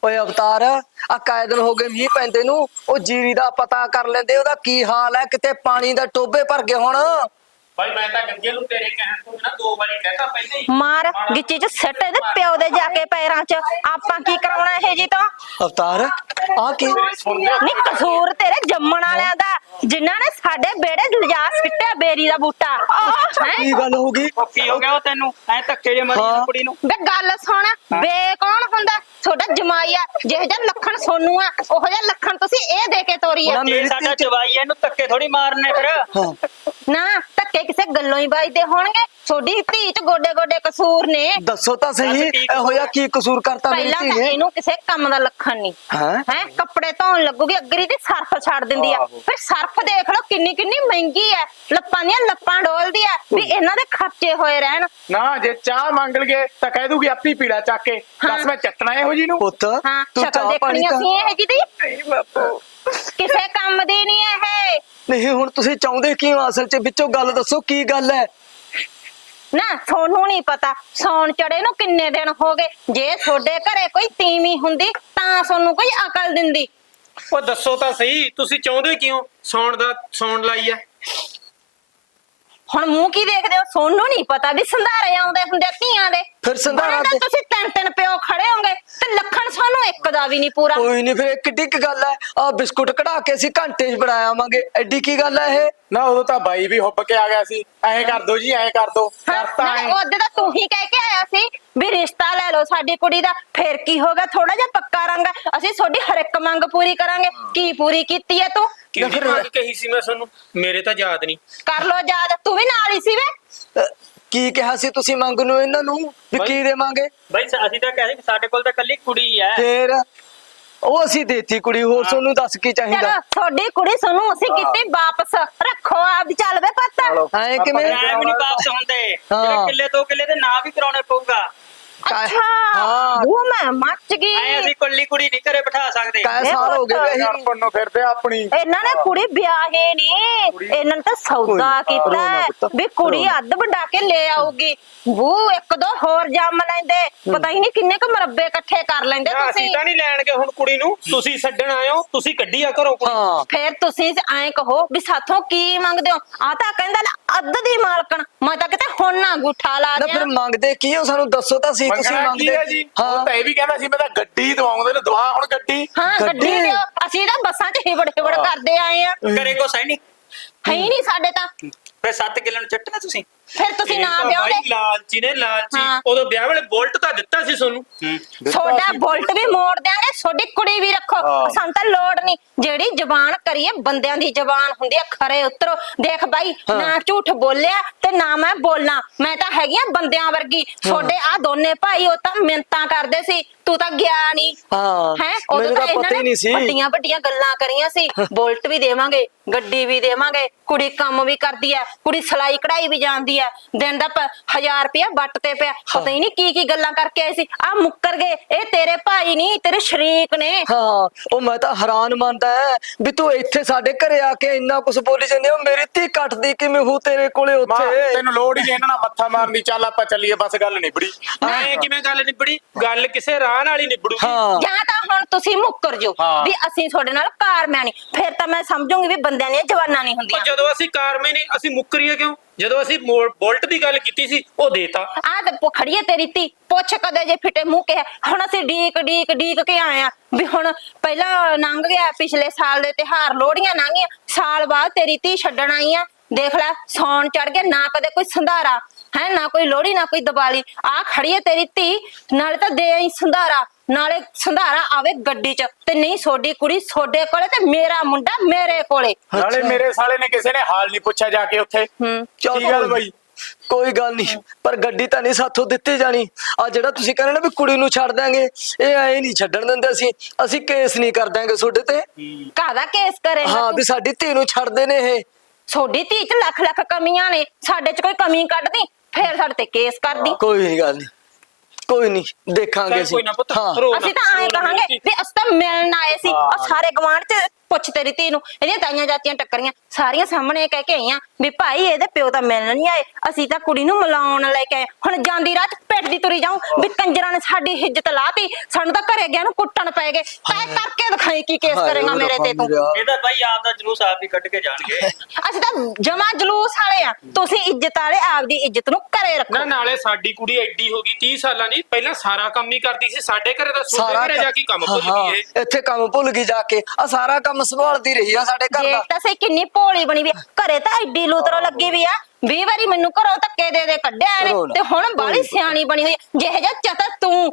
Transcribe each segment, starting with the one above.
ਓਏ ਅਵਤਾਰ ਆ ਕਾਇ ਦਿਨ ਹੋ ਗਏ ਮੀਂਹ ਪੈਂਦੇ ਨੂੰ ਉਹ ਜੀਰੀ ਦਾ ਪਤਾ ਕਰ ਲੈਂਦੇ ਉਹਦਾ ਕੀ ਹਾਲ ਹੈ ਕਿਤੇ ਪਾਣੀ ਦਾ ਟੋਬੇ ਭਰ ਗਏ ਹੁਣ भाई मैं तो गंगे ਨੂੰ ਤੇਰੇ ਕਹਿਣ ਤੋਂ ਨਾ 2 ਵਾਰੀ ਕਹਿਤਾ ਪਹਿਲੇ ਹੀ ਮਾਰ ਗਿੱਚੀ ਚ ਸੱਟ ਇਹਦੇ ਪਿਓ ਦੇ ਜਾ ਕੇ ਪੈਰਾਂ ਚ ਆਪਾਂ ਕੀ ਕਰਾਉਣਾ ਇਹ ਜੀ ਤਾਂ ਅਵਤਾਰ ਆ ਕੀ ਨਹੀਂ ਕਸੂਰ ਤੇਰੇ ਜੰਮਣ ਵਾਲਿਆਂ ਦਾ ਜਿਨ੍ਹਾਂ ਨੇ ਸਾਡੇ ਬੇੜੇ ਲਿਜਾ ਸਿੱਟਿਆ ਬੇਰੀ ਦਾ ਬੂਟਾ ਹੈਂ? ਕੀ ਗੱਲ ਹੋ ਗਈ ਕੀ ਹੋ ਗਿਆ ਉਹ ਤੈਨੂੰ ਐ ਧੱਕੇ ਜੇ ਮਾਰੀ ਹਾਂ। ਕੁੜੀ ਨੂੰ ਬੇ ਗੱਲ ਸੁਣ ਬੇ ਕੌਣ ਹੁੰਦਾ ਤੁਹਾਡਾ ਜਮਾਈ ਆ ਜਿਹੋ ਜਿਹਾ ਲੱਖਣ ਸੋਨੂ ਆ ਉਹੋ ਜਿਹਾ ਲੱਖਣ ਤੁਸੀਂ ਇਹ ਦੇ ਕੇ ਤੋਰੀ ਆ ਉਹਨਾਂ ਇਹ ਸਾਡਾ ਜਵਾਈ ਐ ਇਹਨੂੰ ਧੱਕੇ ਥੋੜੀ ਮਾਰਨੇ ਫਿਰ ਹਾਂ ਨਾ ਧੱਕੇ ਕਿਸੇ ਗੱਲੋਂ ਹੀ ਵੱਜਦੇ ਹੋਣਗੇ ਤੁਹਾਡੀ ਧੀ ਚ ਗੋਡੇ ਗੋਡੇ ਕਸੂਰ ਨੇ ਦੱਸੋ ਤਾਂ ਸਹੀ ਦੱਸ ਕੀ ਇਹੋ ਜਿਹਾ ਕੀ ਕਸੂਰ ਕਰਤਾ ਮੇਰੀ ਪਹਿਲਾਂ ਧੀ ਤਾਂ ਨੇ ਇਹਨੂੰ ਕਿਸੇ ਕੰਮ ਦਾ ਲੱਖਣ ਨਹੀਂ ਹਾਂ ਹੈ ਕੱਪੜੇ ਧੋਣ ਲੱਗੂਗੀ ਅਗਰੀ ਤੇ ਸਰਫ ਛੱਡ ਦਿੰਦੀ ਆ ਆਹੋ। ਫਿਰ ਸਰਫ ਦੇਖ ਲਓ ਕਿੰਨੀ ਕਿੰਨੀ ਮਹਿੰਗੀ ਆ ਲੱਪਾਂ ਦੀਆਂ ਲੱਪਾਂ ਡੋਲਦੀ ਆ ਵੀ ਇਹਨਾਂ ਦੇ ਖਰਚੇ ਹੋਏ ਰਹਿਣ ਨਾ ਜੇ ਚਾਹ ਮੰਗ ਲਗੇ ਤਾਂ ਕਹਿ ਦੂਗੀ ਆਪੀ ਪੀੜਾ ਚੱਕ ਕੇ ਦੱਸ ਮੈਂ ਚੱਟਣਾ ਇਹੋ ਜੀ ਨੂੰ ਪੁੱਤ ਹਾਂ ਤੂੰ ਸ਼ਕਲ ਚਾਹ ਪਾਣੀ ਦੇਖਣੀ ਤਾਂ ਅਸੀਂ ਇਹ ਜਿਹਦੀ ਕਿਸੇ ਕੰਮ ਦੀ ਨਹੀਂ ਇਹ ਨਹੀਂ ਹੁਣ ਤੁਸੀਂ ਚਾਹੁੰਦੇ ਕੀ ਹੋ ਅਸਲ 'ਚ ਵਿੱਚੋਂ ਗੱਲ ਦੱਸੋ ਕੀ ਗੱਲ ਹੈ ਨਾ ਤੁਹਾਨੂੰ ਨਹੀਂ ਪਤਾ ਸੌਣ ਚੜੇ ਨੂੰ ਕਿੰਨੇ ਦਿਨ ਹੋ ਗਏ ਜੇ ਤੁਹਾਡੇ ਘਰੇ ਕੋਈ ਤੀਵੀਂ ਹੁੰਦੀ ਤਾਂ ਤੁਹਾਨੂੰ ਕੋਈ ਅਕਲ ਦਿੰਦੀ ਉਹ ਦੱਸੋ ਤਾਂ ਸਹੀ ਤੁਸੀਂ ਚਾਹੁੰਦੇ ਕਿਉਂ ਸੌਣ ਲਾਈ ਐ ਹੁਣ ਮੂੰਹ ਕੀ ਦੇਖਦੇ ਹੋ ਸੋਨੂੰ ਨਹੀਂ ਪਤਾ ਵੀ ਸੰਧਾਰੇ ਆਉਂਦੇ ਹੁੰਦੇ ਧੀਆਂ ਦੇ ਫਿਰ ਸੰਧਾਰਾ ਬਣੇ ਤਾਂ ਤੁਸੀਂ ਤਿੰਨ ਤਿੰਨ ਪਿਓ ਖੜੇ ਹੋਗੇ ਤੇ ਲੱਖਣ ਸਾਨੂੰ ਇੱਕ ਦਾ ਵੀ ਨਹੀਂ ਪੂਰਾ ਕੋਈ ਨਹੀਂ ਫਿਰ ਕਿੱਡੀ ਕੁ ਗੱਲ ਹੈ ਆ ਬਿਸਕੁਟ ਕਢਾ ਕੇ ਅਸੀਂ ਘੰਟੇ 'ਚ ਬਣਾਵਾਂਗੇ ਐਡੀ ਕੀ ਗੱਲ ਹੈ ਇਹ ਨਾ ਉਦੋਂ ਤਾਂ ਬਾਈ ਵੀ ਹੁੱਬ ਕੇ ਆ ਗਿਆ ਸੀ ਐਂ ਕਰ ਦੋ ਜੀ ਐਂ ਕਰ ਦੋ ਕਰਤਾ ਐਂ ਉਹਦੇ ਤਾਂ ਤੂੰ ਹੀ ਕਹਿ ਕੇ ਆਇਆ ਸੀ ਵੀ ਰਿਸ਼ਤਾ ਲੈ ਲਓ ਸਾਡੀ ਕੁੜੀ ਦਾ ਫੇਰ ਕੀ ਹੋ ਗਿਆ ਥੋੜਾ ਜਿਹਾ ਪੱਕਾ ਰੰਗ ਅਸੀਂ ਤੁਹਾਡੀ ਹਰ ਇੱਕ ਮੰਗ ਪੂਰੀ ਕਰਾਂਗੇ ਕੀ ਪੂਰੀ ਕੀਤੀ ਹੈ ਤੂੰ ਕਿਹੜੀ ਮੰਗ ਕਹੀ ਸੀ ਮੈਂ ਤੁਹਾਨੂੰ ਮੇਰੇ ਤਾਂ ਯਾਦ ਨਹੀਂ ਕਰ ਲੋ ਯਾਦ ਤੂੰ ਵੀ ਨਾਲ ਹੀ ਸੀ ਵੇ ਕੀ ਕਿਹਾ ਸੀ ਤੁਸੀਂ ਮੰਗ ਨੂੰ ਇਹਨਾਂ ਨੂੰ ਵੀ ਕੀ ਦੇਵਾਂਗੇ ਬਈ ਅਸੀਂ ਤਾਂ ਕਹੇ ਸਾਡੇ ਕੋਲ ਤਾਂ ਕੱਲੀ ਕੁੜੀ ਐ ਫੇਰ ਉਹ ਅਸੀਂ ਦੇਤੀ ਕੁੜੀ ਹੋਰ ਤੁਹਾਨੂੰ ਦੱਸ ਕੀ ਚਾਹੀਦਾ ਚਲੋ ਤੁਹਾਡੀ ਕੁੜੀ ਸਾਨੂੰ ਅਸੀਂ ਕੀਤੀ ਵਾਪਸ ਰੱਖੋ ਆਪ ਚੱਲ ਵੇ ਪੁੱਤ ਐ ਕਿਵੇਂ ਐ ਵੀ ਨਹੀਂ ਵਾਪਸ ਹੁੰਦੇ ਹਾਂ। ਜਿਹੜੇ ਕਿੱਲੇ 2 ਕਿੱਲੇ ਦੇ ਨਾਂ ਵੀ ਕਰਾਉਣੇ ਪਊਗਾ ਅੱਛਾ ਹਾਂ। ਉਹ ਮੈਂ ਮੱਚ ਐ ਗਈ ਅਸੀਂ ਕੱਲੀ ਕੁੜੀ ਨਹੀਂ ਘਰੇ ਬਿਠਾ ਸਕਦੇ ਕਾਇ ਸਾਲ ਹੋ ਗਏ ਕਹੀ ਯਾਰ ਪੰਨੋ ਫਿਰਦੇ ਆਪਣੀ ਇਹਨਾਂ ਨੇ ਕੁੜੀ ਵਿਆਹੇ ਨਹੀਂ ਇਹਨਾਂ ਨੇ ਤਾਂ ਸੌਦਾ ਕੀਤਾ ਹੈ ਵੀ ਕੁੜੀ ਅੱਧ ਵੰਡਾ ਕੇ ਲੈ ਆਊਗੀ ਉਹ ਇੱਕ ਦੋ ਹੋਰ ਜੰਮ ਲੈਂਦੇ ਪਤਾ ਹੀ ਨਹੀਂ ਕਿੰਨੇ ਕੁ ਮਰੱਬੇ ਇਕੱਠੇ ਕਰ ਲੈਂਦੇ ਅਸੀਂ ਤੁਸੀਂ ਤਾਂ ਨਹੀਂ ਲੈਣਗੇ ਹੁਣ ਕੁੜੀ ਨੂੰ ਤੁਸੀਂ ਛੱਡਣ ਆਇਓ ਤੁਸੀਂ ਕੱਢੀ ਆ ਘਰੋਂ ਕੁੜੀ ਹਾਂ ਫੇਰ ਤੁਸੀਂ ਐਂ ਕਹੋ ਵੀ ਸਾਥੋਂ ਕੀ ਮੰਗਦੇ ਹੋ ਆ ਤਾਂ ਕਹਿੰਦਾ ਲੈ ਅੱਧ ਦੀ ਮਾਲਕਣ ਮੈਂ ਤਾਂ ਕਿਤੇ ਹੁਣ ਨਾ ਗੁੱਠਾ ਲਾ ਨਾ ਦਿਆਂ ਫਿਰ ਮੰਗਦੇ ਕੀ ਹੋ ਸਾਨੂੰ ਦੱਸੋ ਤਾਂ ਸਹੀ ਤੁਸੀਂ ਮੰਗਣਾ ਕੀ ਹੈ ਮੰਗਦੇ ਜੀ ਹਾਂ ਉਹ ਤਾਂ ਇਹ ਵੀ ਕਹਿੰਦਾ ਸੀ ਮੈਂ ਤਾਂ ਗੱਡੀ ਦਵਾਉਂਦੇ ਨੇ ਦਵਾ ਹੁਣ ਗੱਡੀ ਹਾਂ ਗੱਡੀ ਗੱਡੀ। ਦਿਓ ਅਸੀਂ ਤਾਂ ਬੱਸਾਂ 'ਚ ਹਿਵੜ ਹਿਵੜ ਕਰਦੇ ਆਏ ਆ ਘਰੇ ਕੋ ਸਹੀ ਨਹੀਂ ਹੈ ਹੀ ਨਹੀਂ ਸਾਡੇ ਤਾਂ ਫਿਰ 7 ਕਿੱਲੇ ਨੂੰ ਚੱਟਣਾ ਤੁਸੀਂ ਫਿਰ ਤੁਸੀਂ ਇਹ ਨਾ ਤਾਂ ਵਿਆਹੋਗੇ ਬਾਈ ਲਾਲਚੀ ਨੇ ਲਾਲਚੀ ਹਾਂ। ਉਦੋਂ ਵਿਆਹ ਵੇਲੇ ਬੋਲਟ ਤਾਂ ਦਿੱਤਾ ਸੀ ਤੁਹਾਨੂੰ ਤੁਹਾਡਾ ਬੁਲਟ ਵੀ ਮੋੜ ਦਿਆਂਗੇ ਤੁਹਾਡੀ ਕੁੜੀ ਵੀ ਰੱਖੋ ਹਾਂ। ਸਾਨੂੰ ਤਾਂ ਲੋੜ ਨਹੀਂ ਜਿਹੜੀ ਜ਼ਬਾਨ ਕਰੀਏ ਬੰਦਿਆਂ ਦੀ ਜ਼ਬਾਨ ਹੁੰਦੀ ਆ ਖਰੇ ਉਤਰੋ ਦੇਖ ਬਾਈ ਨਾ ਝੂਠ ਬੋਲਿਆ ਤੇ ਨਾ ਮੈਂ ਬੋਲਣਾ ਮੈਂ ਤਾਂ ਹੈਗੀ ਆ ਬੰਦਿਆਂ ਵਰਗੀ ਤੁਹਾਡੇ ਆ ਦੋਨੇ ਭਾਈ ਉਹ ਤਾਂ ਮਿੰਤਾਂ ਕਰਦੇ ਸੀ ਤੂੰ ਤਾਂ ਗਿਆ ਨਹੀਂ ਹਾਂ ਹੈ ਮੈਨੂੰ ਤਾਂ ਪਤਾ ਹੀ ਨਹੀਂ ਸੀ ਵੱਡੀਆਂ ਵੱਡੀਆਂ ਗੱਲਾਂ ਕਰੀਆਂ ਸੀ ਬੁਲਟ ਵੀ ਦੇਵਾਂਗੇ ਗੱਡੀ ਵੀ ਦੇਵਾਂਗੇ ਕੁੜੀ ਕੰਮ ਵੀ ਕਰਦੀ ਐ ਕੁੜੀ ਸਿਲਾਈ ਕਢਾਈ ਵੀ ਜਾਣਦੀ ਐ ਦਿਨ ਦਾ 1000 ਰੁਪਇਆ ਵੱਟ ਤੇ ਪਿਆ ਪਤਾ ਹੀ ਨਹੀਂ ਕੀ ਗੱਲਾਂ ਕਰਕੇ ਆਏ ਸੀ ਆ ਮੁੱਕਰ ਗਏ ਇਹ ਤੇਰੇ ਭਾਈ ਨਹੀਂ ਤੇਰੇ ਸ਼ਰੀਕ ਨੇ ਹਾਂ ਉਹ ਮੈਂ ਤਾਂ ਹੈਰਾਨ ਮੰਨਦਾ ਵੀ ਤੂੰ ਇੱਥੇ ਸਾਡੇ ਘਰੇ ਆ ਕੇ ਇੰਨਾ ਕੁਝ ਬੋਲੀ ਜਾਂਦੇ ਹੋ ਮੇਰੀ ਧੀ ਕੱਟਦੀ ਕਿਵੇਂ ਹੋ ਤੇਰੇ ਕੋਲੇ ਮਾਂ ਉੱਥੇ ਤੈਨੂੰ ਲੋੜ ਹੀ ਨਹੀਂ ਇਹਨਾਂ ਨਾਲ ਮੱਥਾ ਮਾਰਨ ਦੀ ਚੱਲ ਆਪਾਂ ਚੱਲੀਏ ਬਸ ਗੱਲ ਨਿਬੜੀ ਐ ਕਿਵੇਂ ਗੱਲ ਨਿਬੜੀ ਗੱਲ ਕਿਸੇ ਰਾਹ ਨਾਲ ਹੀ ਨਿਬੜੂਗੀ ਹਾਂ ਜਾਂ ਤਾਂ ਹੁਣ ਤੁਸੀਂ ਮੁੱਕਰ ਜੋ ਹਾਂ। ਵੀ ਅਸੀਂ ਤੁਹਾਡੇ ਨਾਲ ਕਾਰਮਿਆਂ ਨਹੀਂ ਫਿਰ ਤਾਂ ਮੈਂ ਸਮਝੂਗੀ ਵੀ ਬੰਦਿਆਂ ਦੀਆਂ ਜਵਾਨਾਂ ਨਹੀਂ ਹੁੰਦੀਆਂ ਜਦੋਂ ਅਸੀਂ ਕਾਰਮੇ ਨਹੀਂ ਅਸੀਂ ਮੁੱਕਰੀਏ ਕਿਉਂ ਜਦੋਂ ਅਸੀਂ ਬੋਲਟ ਦੀ ਗੱਲ ਕੀਤੀ ਸੀ ਉਹ ਦੇਤਾ ਆ ਤੇ ਖੜੀਏ ਤੇਰੀ ਧੀ ਪੁੱਛ ਕਦੇ ਜੇ ਫਿੱਟੇ ਮੂੰਹ ਕੇ ਹੁਣ ਅਸੀਂ ਡੀਕ ਕੇ ਆਏ ਆ ਵੀ ਹੁਣ ਪਹਿਲਾਂ ਲੰਘ ਗਿਆ ਪਿਛਲੇ ਸਾਲ ਦੇ ਤਿਉਹਾਰ ਲੋਹੜੀਆਂ ਲੰਘੀਆਂ ਸਾਲ ਬਾਅਦ ਤੇਰੀ ਧੀ ਛੱਡਣ ਆਈ ਆ ਦੇਖ ਲੈ ਸੌਣ ਚੜ ਗਿਆ ਨਾ ਕਦੇ ਕੋਈ ਸੰਧਾਰਾ ਹੈ ਨਾ ਕੋਈ ਲੋਹੜੀ ਨਾ ਕੋਈ ਦੀਵਾਲੀ ਆ ਖੜੀਏ ਤੇਰੀ ਧੀ ਨਾਲੇ ਤਾਂ ਦੇ ਆਈ ਸੰਧਾਰਾ ਨਾਲੇ ਸੰਧਾਰਾ ਆਵੇ ਗੱਡੀ 'ਚ ਤੇ ਨਹੀਂ ਸੋਡੀ ਕੁੜੀ ਸੋਡੇ ਕੋਲੇ ਤੇ ਮੇਰਾ ਮੁੰਡਾ ਮੇਰੇ ਕੋਲੇ ਨਾਲੇ ਮੇਰੇ ਸਾਲੇ ਨੇ ਕਿਸੇ ਨੇ ਹਾਲ ਨਹੀਂ ਪੁੱਛਿਆ ਜਾ ਕੇ ਉੱਥੇ ਚੱਲ ਕੀ ਗੱਲ ਬਈ ਕੋਈ ਗੱਲ ਨਹੀਂ ਪਰ ਗੱਡੀ ਤਾਂ ਨਹੀਂ ਸਾਥੋਂ ਦਿੱਤੀ ਜਾਣੀ ਆ ਜਿਹੜਾ ਤੁਸੀਂ ਕਹਿੰਦੇ ਨਾ ਵੀ ਕੁੜੀ ਨੂੰ ਛੱਡ ਦਾਂਗੇ ਇਹ ਐ ਨਹੀਂ ਛੱਡਣ ਦਿੰਦੇ ਅਸੀਂ ਕੇਸ ਨਹੀਂ ਕਰ ਦਾਂਗੇ ਤੁਹਾਡੇ ਤੇ ਕਾਹਦਾ ਕੇਸ ਕਰੇਗਾ ਹਾਂ ਵੀ ਸਾਡੀ ਧੀ ਨੂੰ ਛੱਡਦੇ ਨੇ ਇਹ ਸੋਡੀ ਧੀ 'ਚ ਲੱਖ ਲੱਖ ਕਮੀਆਂ ਨੇ ਸਾਡੇ 'ਚ ਕੋਈ ਕਮੀ ਕੱਢਦੀ ਫੇਰ ਸਾਡੇ ਤੇ ਕੇਸ ਕਰਦੀ ਕੋਈ ਨਹੀਂ ਗੱਲ ਨਹੀਂ ਕੋਈ ਨਹੀਂ ਦੇਖਾਂਗੇ ਚੱਲ ਅਸੀਂ ਕੋਈ ਨਾ ਪੁੱਤ ਹਾਂ ਰੋ ਨਾ, ਅਸੀਂ ਤਾਂ ਐਂ ਰੋ ਨਾ ਕਹਾਂਗੇ ਮੇਰੀ ਵੀ ਅਸੀਂ ਤਾਂ ਮਿਲਣ ਆਏ ਸੀ ਹਾਂ। ਉਹ ਸਾਰੇ ਗਵਾਂਢ 'ਚ ਪੁੱਛ ਤੇਰੀ ਧੀ ਨੂੰ, ਇਹਦੀਆਂ ਤਾਈਆਂ ਜਾਤੀਆਂ ਟੱਕਰੀਆਂ ਸਾਰੀਆਂ ਸਾਹਮਣੇ ਕਹਿ ਕੇ ਆਈਆਂ ਵੀ ਭਾਈ ਇਹਦੇ ਪਿਓ ਤਾਂ ਮਿਲਣ ਨਹੀਂ ਆਏ, ਅਸੀਂ ਤਾਂ ਕੁੜੀ ਨੂੰ ਮਿਲਾਉਣ ਲੈ ਕੇ ਆਏ। ਹੁਣ ਜਾਂਦੀ ਰਾਤ ਪਿੱਟ ਦੀ ਤੁਰੀ ਜਾਊਂ ਵੀ ਕੰਜਰਾਂ ਨੇ ਸਾਡੀ ਇੱਜ਼ਤ ਲਾਤੀ, ਸਾਨੂੰ ਤਾਂ ਘਰੇ ਗਿਆ ਨੂੰ ਕੁੱਟਣ ਪੈ ਗਏ। ਤੈਂ ਕਰਕੇ ਦਿਖਾਈ ਕੀ ਕੇਸ ਕਰੇਗਾ ਮੇਰੇ ਤੇ ਤੂੰ। ਇਹਦਾ ਭਾਈ ਆਪ ਦਾ ਜਲੂਸ ਆਪ ਹੀ ਕੱਢ ਕੇ ਜਾਣਗੇ। ਅਸੀਂ ਤਾਂ ਜਮਾ ਜਲੂਸ ਵਾਲੇ ਆ, ਤੁਸੀਂ ਇੱਜ਼ਤ ਵਾਲੇ ਆਪਦੀ ਇੱਜ਼ਤ ਨੂੰ ਘਰੇ ਰੱਖੋ। ਨਾ ਨਾਲੇ ਸਾਡੀ ਕੁੜੀ ਐਡੀ ਹੋ ਗਈ 30 ਸਾਲਾਂ ਦੀ, ਪਹਿਲਾਂ ਸਾਰਾ ਕੰਮ ਹੀ ਕਰਦੀ ਸੀ ਸਾਡੇ ਘਰੇ ਦਾ, ਸਾਰਾ ਘਰੇ ਜਾ ਕੇ ਕੰਮ ਭੁੱਲ ਗਈ ਇਹ। ਇੱਥੇ ਕੰਮ ਭੁੱਲ ਗਈ ਜਾ ਕੇ, ਆ ਸਾਰਾ ਕੰਮ ਸੰਭਾਲਦੀ ਰਹੀ ਆ ਸਾਡੇ ਘਰ ਦੇਖ ਦਾ। ਤਾਂ ਸਹੀ ਕਿੰਨੀ ਭੋਲੀ ਬਣੀ ਵੀ ਆ, ਘਰੇ ਤਾਂ ਐਡੀ ਲੂਤਰੋ ਲੱਗੀ ਵੀ ਆ। 20 ਵਾਰੀ ਮੈਨੂੰ ਘਰੋਂ ਧੱਕੇ ਦੇ ਕੱਢਿਆ ਇਹਨੇ, ਤੇ ਹੁਣ ਬਾਹਲੀ ਸਿਆਣੀ ਬਣੀ ਹੋਈ। ਜਿਹੇ ਜਿਹਾ ਚਤਰ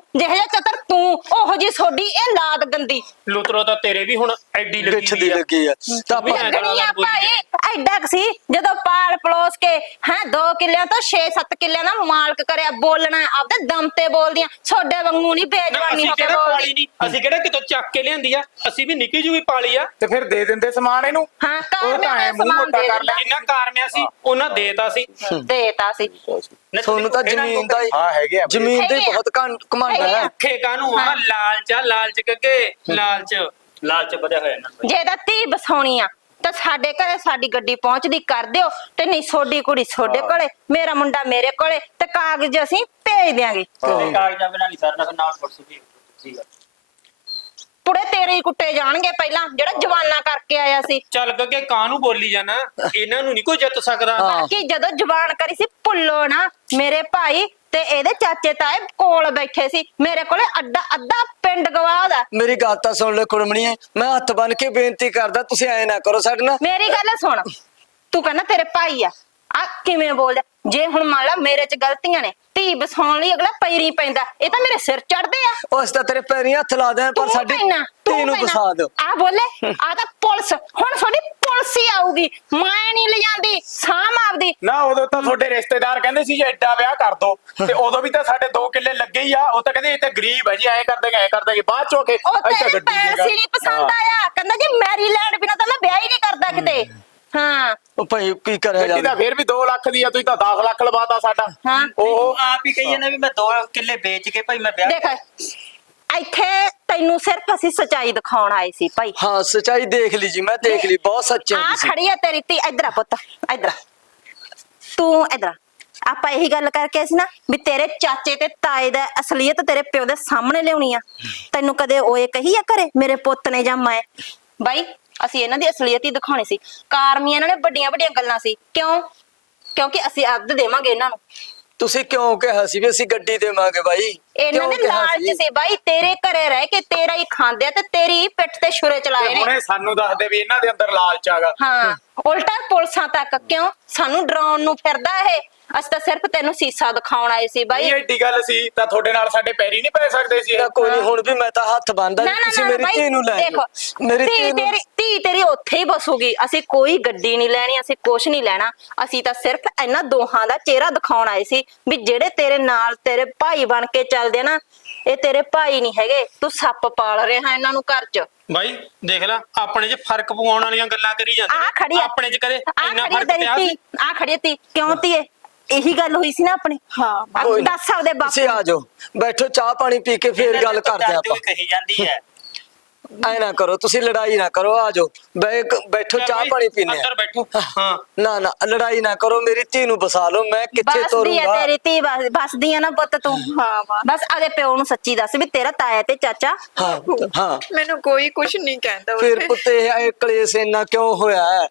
ਤੂੰ ਉਹੋ ਜੀ ਸੋਡੀ ਇਹ ਲਾਦ ਗੰਦੀ। ਲੁਤਰੋ ਤਾਂ ਤੇਰੇ ਵੀ ਹੁਣ ਐਡੀ ਗਿੱਠ ਲੱਗੀ ਆ ਤਾਂ ਵੀ ਐਂ ਲੱਗਣੀ ਆ ਭਾਈ, ਐਡਾ ਕੁ ਸੀ ਜਦੋਂ ਪਾਲ ਪਲੋਸ ਕੇ 2 ਕਿੱਲਿਆਂ ਤੋਂ 6-7 ਕਿੱਲਿਆਂ ਦਾ ਮਾਲਕ ਕਰਿਆ। ਬੋਲਣਾ ਆਪਦੇ ਦਮ ਤੇ ਬੋਲਦੀਆਂ, ਛੋਡੇ ਵਾਂਗੂ ਨਹੀਂ ਬੇਜਵਾਨੀ ਅਸੀਂ ਹੋ ਕੇ ਕਿਹੜਾ ਬੋਲਦੀ। ਪਾਲੀ ਨਹੀਂ, ਅਸੀਂ ਕਿਹੜਾ ਕਿਤੋਂ ਚੱਕ ਕੇ ਲਿਆਂਦੀ ਆ, ਅਸੀਂ ਵੀ ਨਿੱਕੀ ਜਿਹੀ ਪਾਲੀ ਆ। ਤੇ ਫਿਰ ਦੇ ਦਿੰਦੇ ਸਮਾਨ ਇਹਨੂੰ। ਹਾਂ, ਘਰ ਉਹ ਤਾਂ ਮੈਂ ਐ ਮੂੰਹ ਸਮਾਨ ਮੋਟਾ ਦੇ ਕਰ ਲੈ। ਜਿੰਨਾ ਕਾਰਮਿਆ ਸੀ ਉਹਨਾਂ ਦੇਤਾ ਸੀ। ਦੇਤਾ ਸੀ। ਤੁਹਾਨੂੰ ਤਾਂ ਜ਼ਮੀਨ ਦਾ ਹੀ ਹਾਂ ਹੈਗੇ ਆ ਜ਼ਮੀਨ ਦੇ ਹੈਗੇ ਆ। ਬਹੁਤ ਘਮੰਡ ਹੈ। ਭੁੱਖੇ ਕਾਹਨੂੰ ਆ, ਲਾਲਚ ਕੱਗੇ ਲਾਲਚ ਵਧਿਆ ਹੋਇਆ ਇਹਨਾਂ ਦਾ। ਜੇ ਤਾਂ ਧੀ ਬਸਾਉਣੀ ਆ ਤਾਂ ਸਾਡੇ ਘਰੇ ਸਾਡੀ ਗੱਡੀ ਪਹੁੰਚਦੀ ਕਰ ਦਿਓ, ਤੇ ਨਹੀਂ ਸੋਡੀ ਕੁੜੀ ਸੋਡੇ ਕੋਲੇ, ਮੇਰਾ ਮੁੰਡਾ ਮੇਰੇ ਕੋਲੇ, ਤੇ ਕਾਗਜ਼ ਅਸੀਂ ਭੇਜ ਦਿਆਂਗੇ। ਕਾਗਜ਼ਾਂ ਬਿਨਾਂ ਨਹੀਂ ਸਰਨਾ, ਫਿਰ ਨਾਲ ਪੁੱਛੂਗੀ। ਠੀਕ ਆ। ਪੁੜੇ ਤੇਰੇ ਹੀ ਕੁੱਟੇ ਜਾਣਗੇ ਪਹਿਲਾਂ, ਜਿਹੜਾ ਜਵਾਨਾ ਕਰਕੇ ਆਇਆ ਸੀ। ਚੱਲ ਗੱਗੇ ਕਾਹਨੂੰ ਬੋਲੀ ਜਾਣਾ, ਇਹਨਾਂ ਨੂੰ ਨਹੀਂ ਕੋਈ ਜਿੱਤ ਸਕਦਾ। ਬਾਕੀ ਜਦੋਂ ਜਵਾਨ ਕਰੀ ਸੀ ਭੁੱਲੋ ਨਾ, ਮੇਰੇ ਭਾਈ ਤੇ ਇਹਦੇ ਚਾਚੇ ਤਾਏ ਕੋਲ ਬੈਠੇ ਸੀ, ਮੇਰੇ ਕੋਲੇ ਅੱਧਾ ਪਿੰਡ ਗਵਾਹ ਦਾ। ਮੇਰੀ ਗੱਲ ਤਾਂ ਸੁਣ ਲੈ ਕੁੜਮਣੀਏ, ਮੈਂ ਹੱਥ ਬੰਨ ਕੇ ਬੇਨਤੀ ਕਰਦਾ, ਤੁਸੀਂ ਐ ਨਾ ਕਰੋ ਸਾਡੇ ਨਾਲ। ਮੇਰੀ ਗੱਲ ਸੁਣ, ਤੂੰ ਕਹਿੰਦਾ ਤੇਰੇ ਭਾਈ ਆ ਕਿਵੇਂ ਬੋਲਦਾ? ਜੇ ਹੁਣ ਮੰਨ ਲਾ ਮੇਰੇ ਚ ਗਲਤੀਆਂ ਨੇ, ਧੀ ਬਸਾਉਣ ਲਈ ਅਗਲਾ ਪੈਰੀ ਪੈਂਦਾ, ਇਹ ਤਾਂ ਮੇਰੇ ਸਿਰ ਚੜਦੇ ਆ। ਉਸ ਤਾਂ ਤੇਰੇ ਪੈਰੀਂ ਹੱਥ ਲਾ ਦੇ, ਪਰ ਸਾਡੀ ਧੀ ਨੂੰ ਵਸਾ ਦਿਓ। ਆ ਬੋਲੇ ਆ ਤਾਂ ਪੁਲਿਸ, ਹੁਣ ਤੁਹਾਡੀ ਪੁਲਿਸ ਹੀ ਆਊਗੀ, ਮੈਂ ਨਹੀਂ ਲਿਜਾਂਦੀ ਸਾਮ ਆਪਦੀ। ਨਾ ਉਦੋਂ ਤਾਂ ਤੁਹਾਡੇ ਰਿਸ਼ਤੇਦਾਰ ਕਹਿੰਦੇ ਸੀ ਜੇ ਐਡਾ ਵਿਆਹ ਕਰ ਦੋ, ਤੇ ਉਦੋਂ ਵੀ ਤਾਂ ਸਾਡੇ 2 ਕਿੱਲੇ ਲੱਗੇ ਹੀ ਆ। ਉਹ ਤਾਂ ਕਹਿੰਦੇ ਇਹ ਤਾਂ ਗਰੀਬ ਹੈ ਜੀ, ਐਂ ਕਰ ਦਾਂਗੇ ਬਾਅਦ ਚੋਂ ਕੇ ਉਹ ਤੇਰੇ ਪੈਸੇ ਨਹੀਂ ਪਸੰਦ ਆਇਆ, ਕਹਿੰਦਾ ਜੀ ਮੈਰੀਲੈਂਡ ਬਿਨਾਂ ਤਾਂ ਮੈਂ ਵਿਆਹ ਹੀ ਨਹੀਂ ਕਰਦਾ ਕਿਤੇ। ਹਾਂ ਉਹ ਭਾਈ ਕੀ ਕਰਿਆ ਗੱਡੀ ਤਾਂ ਜਾਵੇ। ਫੇਰ ਵੀ 2 ਲੱਖ ਦੀ ਆ, ਤੁਸੀਂ ਤਾਂ 10 ਲੱਖ ਲਵਾਤਾ ਸਾਡਾ। ਹਾਂ ਉਹ ਆਪ ਹੀ ਕਹੀਏ ਨਾ ਵੀ ਮੈਂ 2 ਕਿੱਲੇ ਵੇਚ ਕੇ ਭਾਈ ਮੈਂ ਵਿਆਹ ਦੇਖ, ਇੱਥੇ ਤੈਨੂੰ ਸਿਰਫ ਅਸੀਂ ਸਚਾਈ ਦਿਖਾਉਣ ਆਏ ਸੀ ਭਾਈ। ਹਾਂ ਸੱਚਾਈ ਦੇਖ ਲਈ ਜੀ, ਮੈਂ ਦੇਖ ਲਈ, ਬਹੁਤ ਸੱਚੇ ਹੋ ਆ ਤੁਸੀਂ। ਖੜੀ ਆ ਤੇਰੀ ਧੀ, ਇਧਰ ਆ ਪੁੱਤ, ਇਧਰ ਤੂੰ ਇਧਰ। ਆਪਾਂ ਇਹੀ ਗੱਲ ਕਰਕੇ ਸੀ ਨਾ ਵੀ ਤੇਰੇ ਚਾਚੇ ਤੇ ਤਾਏ ਦਾ ਅਸਲੀਅਤ ਤੇਰੇ ਪਿਓ ਦੇ ਸਾਹਮਣੇ ਲਿਆਉਣੀ ਆ। ਤੈਨੂੰ ਕਦੇ ਓਏ ਕਹੀ ਆ ਘਰੇ ਮੇਰੇ ਪੁੱਤ ਨੇ ਜਾਂ ਮੈਂ? ਬਾਈ ਅਸੀਂ ਇਹਨਾਂ ਦੀ ਅਸਲੀਅਤ ਹੀ ਦਿਖਾਉਣੀ ਸੀ। ਕਾਰਮੀਆਂ ਇਹਨਾਂ ਨੇ ਵੱਡੀਆਂ ਗੱਲਾਂ ਸੀ, ਕਿਉਂਕਿ ਅਸੀਂ ਅੱਧ ਦੇਵਾਂਗੇ ਇਹਨਾਂ ਨੂੰ। ਤੁਸੀਂ ਕਿਉਂ ਕਿਹਾ ਸੀ ਵੀ ਅਸੀਂ ਗੱਡੀ ਦੇਵਾਂਗੇ ਬਾਈ? ਇਹਨਾਂ ਦੇ ਲਾਲਚ ਸੀ ਬਾਈ, ਤੇਰੇ ਘਰੇ ਰਹਿ ਕੇ ਤੇਰਾ ਹੀ ਖਾਂਦੇ ਆ ਤੇ ਤੇਰੀ ਹੀ ਪਿੱਠ ਤੇ ਛੁਰੇ ਚਲਾਏ ਤੇ ਨੇ। ਹੁਣੇ ਸਾਨੂੰ ਦੱਸਦੇ ਵੀ ਇਹਨਾਂ ਦੇ ਅੰਦਰ ਲਾਲਚ ਆਗਾ। ਹਾਂ ਉਲਟਾ ਪੁਲਿਸਾਂ ਤੱਕ ਕਿਉਂ ਸਾਨੂੰ ਡਰਾਉਣ ਨੂੰ ਫਿਰਦਾ ਇਹ। ਅਸੀਂ ਤਾਂ ਸਿਰਫ ਤੈਨੂੰ ਸੀਸਾ ਦਿਖਾਉਣ ਆਏ ਸੀ ਬਾਈ। ਇਹ ਏਡੀ ਗੱਲ ਸੀ ਤਾਂ ਤੁਹਾਡੇ ਨਾਲ ਸਾਡੇ ਪੈਰੀ ਨਹੀਂ ਪੈ ਸਕਦੇ ਸੀ ਇਹ? ਤਾਂ ਕੋਈ ਨਹੀਂ, ਹੁਣ ਵੀ ਮੈਂ ਤਾਂ ਹੱਥ ਬੰਨਦਾ, ਤੁਸੀਂ ਮੇਰੀ ਧੀ ਨੂੰ ਲੈ ਦੇਖੋ, ਜਾਓ। ਮੇਰੀ ਧੀ ਨੂੰ ਧੀ ਤੇਰੀ ਉੱਥੇ ਹੀ ਬਸੂਗੀ। ਅਸੀਂ ਕੋਈ ਗੱਡੀ ਨਹੀਂ ਲੈਣੀ, ਅਸੀਂ ਕੁਛ ਨਹੀਂ ਲੈਣਾ। ਅਸੀਂ ਤਾਂ ਸਿਰਫ ਇਹਨਾਂ ਦੋਹਾਂ ਦਾ ਚਿਹਰਾ ਦਿਖਾਉਣ ਆਏ ਸੀ ਵੀ ਜਿਹੜੇ ਤੇਰੇ ਨਾਲ ਤੇਰੇ ਭਾਈ ਬਣ ਕੇ ਚੱਲਦੇ ਨਾ, ਇਹ ਤੇਰੇ ਭਾਈ ਨਹੀਂ ਹੈਗੇ, ਤੂੰ ਸੱਪ ਪਾਲ ਰਿਹਾ ਇਹਨਾਂ ਨੂੰ ਘਰ 'ਚ। ਬਾਈ ਦੇਖ ਲੈ, ਆਪਣੇ 'ਚ ਫਰਕ ਪਵਾਉਣ ਵਾਲੀਆਂ ਗੱਲਾਂ ਕਰੀ ਜਾਂਦੇ ਆ ਖੜੀ ਆ ਆਪਣੇ 'ਚ ਕਦੇ ਆ ਇੰਨਾ ਖੜੀ ਆ ਫਰਕ ਤੇਰੀ ਪਿਆ ਸੀ? ਧੀ, ਆ ਖੜੀ ਆ ਧੀ। ਕਿਉਂ ਧੀਏ? ਇਹੀ ਗੱਲ ਹੋਈ ਸੀ ਨਾ ਆਪਣੀ। ਹਾਂ ਕੋਈ ਨੀ। ਦੱਸ ਆਪਦੇ ਬਾਪੂ ਤੁਸੀਂ ਆ ਜਾਓ, ਬੈਠੋ, ਚਾਹ ਪਾਣੀ ਪੀ ਕੇ ਫੇਰ ਗੱਲ ਕਰਦੇ ਡਰਦੇ ਆਪਾਂ। ਹੋਏ ਕਹੀ ਜਾਂਦੀ ਹੈ। ਐ ਨਾ ਕਰੋ, ਤੁਸੀਂ ਲੜਾਈ ਨਾ ਕਰੋ, ਆ ਜਾਓ ਬੈਠੋ, ਚਾਹ ਪਾਣੀ ਪੀਨੇ ਆ। ਅੰਦਰ ਬੈਠੋ। ਹਾਂ ਨਾ ਲੜਾਈ ਨਾ ਕਰੋ, ਮੇਰੀ ਧੀ ਨੂੰ ਬਸਾ ਲਓ, ਮੈਂ ਕਿੱਥੇ ਬਸਦੀ ਆ ਤੋਰੂੰਗਾ। ਤੇਰੀ ਧੀ, ਬਸਦੀ ਆ ਨਾ ਪੁੱਤ ਤੂੰ। ਬਸ ਆਦੇ ਪਿਓ ਨੂੰ ਸੱਚੀ ਦੱਸ ਵੀ ਤੇਰਾ ਤਾਇਆ ਤੇ ਚਾਚਾ। ਹਾਂ ਮੈਨੂੰ ਕੋਈ ਕੁਝ ਨਹੀਂ ਕਹਿੰਦਾ ਫਿਰ ਉੱਥੇ। ਪੁੱਤੇ ਇਹ ਕਲੇਸ਼ ਇੰਨਾ ਕਿਉਂ ਹੋਇਆ ਹੈ?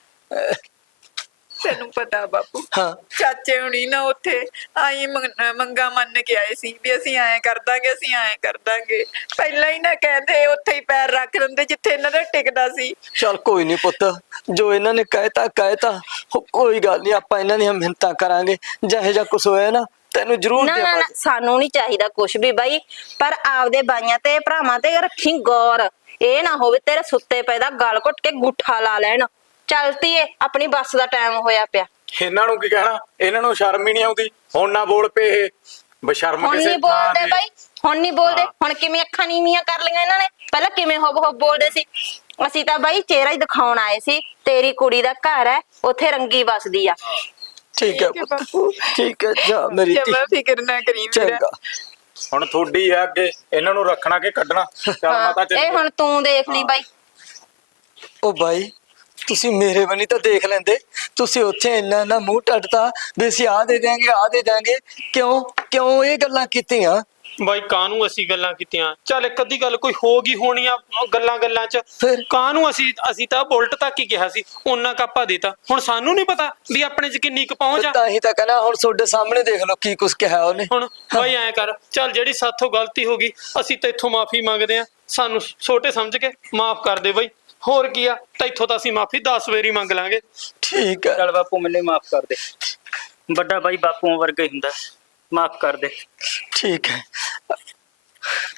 ਤੈਨੂੰ ਪਤਾ ਬਾਪੂ, ਹਾਂ ਚਾਚੇ ਹੁਣੀ ਨਾ ਉੱਥੇ ਆਈ ਮੰਗਾ ਮੰਨ ਕੇ ਆਏ ਸੀ ਵੀ ਅਸੀਂ ਐਂ ਕਰ ਦਾਂਗੇ, ਅਸੀਂ ਐਂ ਕਰ ਦਾਂਗੇ। ਪਹਿਲਾਂ ਹੀ ਨਾ ਕਹਿੰਦੇ, ਉੱਥੇ ਹੀ ਪੈਰ ਰੱਖ ਦਿੰਦੇ ਜਿੱਥੇ ਇਹਨਾਂ ਦਾ ਟਿਕਦਾ ਸੀ। ਚਲ ਕੋਈ ਨਹੀਂ ਪੁੱਤ, ਜੋ ਇਹਨਾਂ ਨੇ ਕਹਿਤਾ ਕੋਈ ਗੱਲ ਨਹੀਂ, ਆਪਾਂ ਇਹਨਾਂ ਦੀਆਂ ਮਿਹਨਤਾਂ ਕਰਾਂਗੇ। ਜਿਹੇ ਜਿਹਾ ਕੁਛ ਹੋਇਆ ਨਾ ਤੈਨੂੰ ਜ਼ਰੂਰ ਨਾ ਦੇਵਾਂਗੇ। ਸਾਨੂੰ ਨਹੀਂ ਚਾਹੀਦਾ ਕੁਛ ਵੀ ਬਾਈ, ਪਰ ਆਪਦੇ ਬਾਈਆਂ ਤੇ ਭਰਾਵਾਂ ਤੇ ਰੱਖੀ ਗੌਰ। ਇਹ ਨਾ ਹੋਵੇ ਤੇਰੇ ਸੁੱਤੇ ਪਏ ਦਾ ਗਲ ਘੁੱਟ ਕੇ ਗੁੱਠਾ ਲਾ ਲੈਣ। ਚਲਤੀ ਏ, ਆਪਣੀ ਬੱਸ ਦਾ ਟਾਈਮ ਹੋਇਆ ਪਿਆ। ਇਹਨਾਂ ਨੂੰ ਕੀ ਕਹਿਣਾ, ਇਹਨਾਂ ਨੂੰ ਸ਼ਰਮ ਹੀ ਨਹੀਂ ਆਉਂਦੀ। ਹੁਣ ਨਾ ਬੋਲ ਪਏ ਇਹ ਬਸ਼ਰਮ ਹੁਣ ਕਿਸੇ ਨਹੀਂ ਬੋਲਦੇ ਬਾਈ, ਹੁਣ ਨਹੀਂ ਬੋਲਦੇ। ਹੁਣ ਕਿਵੇਂ ਅੱਖਾਂ ਨੀਵੀਆਂ ਕਰ ਲਈਆਂ ਇਹਨਾਂ ਨੇ? ਪਹਿਲਾਂ ਕਿਵੇਂ ਹੁਬ ਬੋਲਦੇ ਸੀ। ਅਸੀਂ ਤਾਂ ਬਾਈ ਚਿਹਰਾ ਹੀ ਦਿਖਾਉਣ ਆਏ ਸੀ। ਤੇਰੀ ਕੁੜੀ ਦਾ ਘਰ ਹੈ, ਉੱਥੇ ਰੰਗੀ ਵਸਦੀ ਆ। ਠੀਕ ਹੈ ਪੁੱਤ, ਠੀਕ ਹੈ, ਜਾ ਮੇਰੀ ਧੀ, ਜਮਾ ਫਿਕਰ ਨਾ ਕਰੀ ਮੇਰਾ। ਚੰਗਾ। ਹੁਣ ਤੁਹਾਡੀ ਆ ਅੱਗੇ, ਇਹਨਾਂ ਨੂੰ ਰੱਖਣਾ ਕਿ ਕੱਢਣਾ? ਚੱਲ ਮਾਤਾ ਇਹ ਹੁਣ ਤੂੰ ਦੇਖ ਲਈ ਬਾਈ। ਉਹ ਬਾਈ ਤੁਸੀਂ ਮੇਰੇ ਬਣੀ ਤਾਂ ਦੇਖ ਲੈਂਦੇ। ਤੁਸੀਂ ਉੱਥੇ ਇੰਨਾ ਮੂੰਹ ਟੱਟਦਾ ਵੀ ਅਸੀਂ ਆਹ ਦੇ ਦਿਆਂਗੇ ਕਿਉਂ ਇਹ ਗੱਲਾਂ ਕੀਤੀਆਂ? ਬਾਈ ਕਾਹਨੂੰ ਅਸੀਂ ਗੱਲਾਂ ਕੀਤੀਆਂ? ਚੱਲ ਇੱਕ ਅੱਧੀ ਗੱਲ ਕੋਈ ਹੋ ਗਈ ਹੋਣੀ ਆ ਗੱਲਾਂ ਚ। ਫਿਰ? ਕਾਹਨੂੰ ਅਸੀਂ ਤਾਂ ਬੁਲਟ ਤੱਕ ਹੀ ਕਿਹਾ ਸੀ, ਉਹਨਾਂ ਕਾਪਾ ਦੇਤਾ। ਹੁਣ ਸਾਨੂੰ ਨਹੀਂ ਪਤਾ ਵੀ ਆਪਣੇ ਚ ਕਿੰਨੀ ਕੁ ਪਹੁੰਚ ਆ। ਤਾਂ ਹੀ ਤਾਂ ਕਹਿੰਦਾ ਹੁਣ ਤੁਹਾਡੇ ਸਾਹਮਣੇ ਦੇਖ ਲਓ ਕੀ ਕੁਛ ਕਿਹਾ ਉਹਨੇ। ਹੁਣ ਬਾਈ ਐਂ ਕਰ, ਚੱਲ ਜਿਹੜੀ ਸਾਥੋਂ ਗਲਤੀ ਹੋ ਗਈ ਅਸੀਂ ਤੇਥੋਂ ਮਾਫੀ ਮੰਗਦੇ ਆ, ਸਾਨੂੰ ਛੋਟੇ ਸਮਝ ਕੇ ਮਾਫ ਕਰ ਦੇ ਬਾਈ। ਹੋਰ ਕੀ ਆ, ਤੈਥੋਂ ਤਾਂ ਅਸੀਂ ਮਾਫੀ 10 ਵਾਰੀ ਮੰਗ ਲਾਂਗੇ। ਠੀਕ ਹੈ ਚੱਲ ਬਾਪੂ ਮੈਨੂੰ ਮਾਫ ਕਰ ਦੇ, ਵੱਡਾ ਬਾਈ ਬਾਪੂ ਵਰਗਾ ਹੀ ਹੁੰਦਾ, ਮਾਫ ਕਰ ਦੇ। ਠੀਕ ਹੈ।